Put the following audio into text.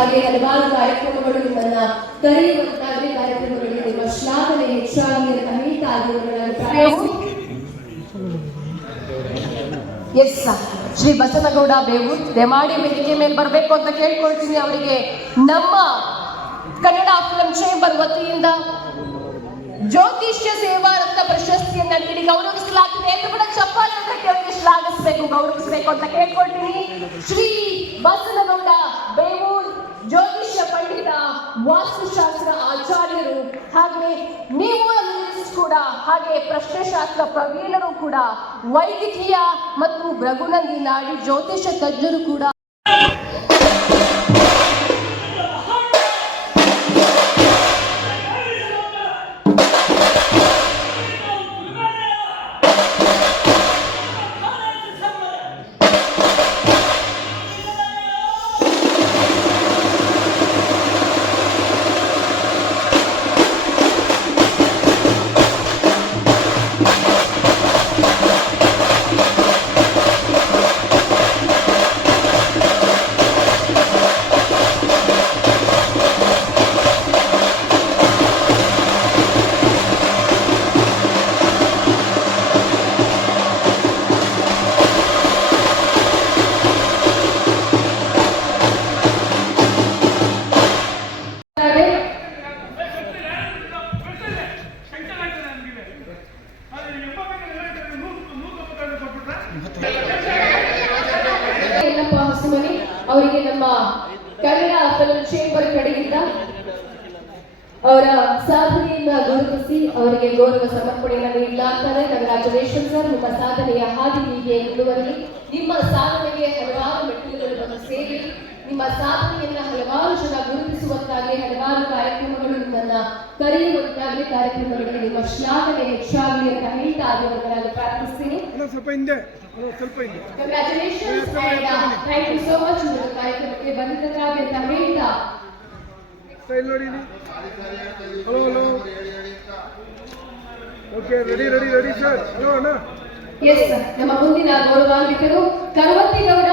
ರೂಪಿಸುವುದಾಗಿ ಹಲವಾರು ಕಾರ್ಯಕ್ರಮಗಳು ನಿಮ್ಮನ್ನ ಕರೆಯುವಂತಾಗಲಿ, ಕಾರ್ಯಕ್ರಮಗಳಿಗೆ ನಿಮ್ಮ ಶ್ಲಾಘನೆ ಹೆಚ್ಚಾಗಲಿ ಅಂತ ಹೇಳ್ತಾ ಎಸ್ ಶ್ರೀ ಬಸನಗೌಡ ಬೇವೂರ್ ದಯಮಾಡಿ ವೇದಿಕೆ ಮೇಲೆ ಬರಬೇಕು ಅಂತ ಕೇಳ್ಕೊಳ್ತೀನಿ. ಅವರಿಗೆ ನಮ್ಮ ಕನ್ನಡ ಫಿಲ್ಮ್ ಚೇಂಬರ್ ವತಿಯಿಂದ ಜ್ಯೋತಿಷ್ಯ ಸೇವಾ ರತ್ನ ಪ್ರಶಸ್ತಿಯನ್ನ ನೀಡಿ ಗೌರವಿಸಲಾಗಿದೆ. ಎಂದು ಕೂಡ ಚಪ್ಪಾಳೆ ಅವರಿಗೆ ಶ್ಲಾಘಿಸಬೇಕು, ಗೌರವಿಸಬೇಕು ಅಂತ ಕೇಳ್ಕೊಳ್ತೀನಿ. ಶ್ರೀ ಬಸನಗೌಡ ಬೇವೂರ್ ಜ್ಯೋತಿಷ್ಯ ಪಂಡಿತ, ವಾಸ್ತುಶಾಸ್ತ್ರ ಆಚಾರ್ಯರು, ಹಾಗೆ ನ್ಯೂಮರಾಲಜಿಸ್ಟ್ ಕೂಡ, ಹಾಗೆ ಪ್ರಶ್ನೆಶಾಸ್ತ್ರ ಪ್ರವೀಣರು ಕೂಡ, ವೈದ್ಯಕೀಯ ಮತ್ತು ರಘುನಂದಿ ನಾಡಿ ಜ್ಯೋತಿಷ್ಯ ತಜ್ಞರು ಕೂಡ. ಅವರಿಗೆ ನಮ್ಮ ಕನ್ನಡ ಫಿಲ್ಮ್ ಚೇಂಬರ್ ಕಡೆಯಿಂದ ಅವರ ಸಾಧನೆಯನ್ನ ಗುರುತಿಸಿ ಅವರಿಗೆ ಗೌರವ ಸಮರ್ಪಣೆಯನ್ನು ನೀಡಲಾಗ್ತಾರೆ. ಕಂಗ್ರಾಚುಲೇಷನ್ ಸರ್, ನಿಮ್ಮ ಸಾಧನೆಯ ಹಾದಿ ಹೀಗೆ ಮುಂದುವರಲಿ. ನಿಮ್ಮ ಸಾಧನೆಗೆ ಹಲವಾರು ಮೆಟ್ಟಿಲುಗಳನ್ನು ಸೇರಿ ನಿಮ್ಮ ಸಾಧನೆಯನ್ನ ಹಲವಾರು ಜನ ಗುರುತಿಸುವಂತಾಗಲಿ, ಹಲವಾರು ಕಾರ್ಯಕ್ರಮಗಳು ನಿಮ್ಮನ್ನ ಕರೆಯುವಂತಾಗಲಿ, ಕಾರ್ಯಕ್ರಮಗಳಿಗೆ ನಿಮ್ಮ ಶ್ಲಾಘನೆ ಹೆಚ್ಚಾಗಲಿ ಅಂತ ಹೇಳ್ತಾ ನಾನು ಪ್ರಾರ್ಥಿಸ್ತೀನಿ. Congratulations and thank you so much ಕಾರ್ಯಕ್ರಮಕ್ಕೆ ಬಂದಿದ್ದಕ್ಕಾಗಿ ಅಂತ ಹೇಳ್ತಾ. ಎಸ್, ನಮ್ಮ ಮುಂದಿನ ಗೌರವಾನ್ವಿತರು ಕರವತ್ತಿಗೌಡ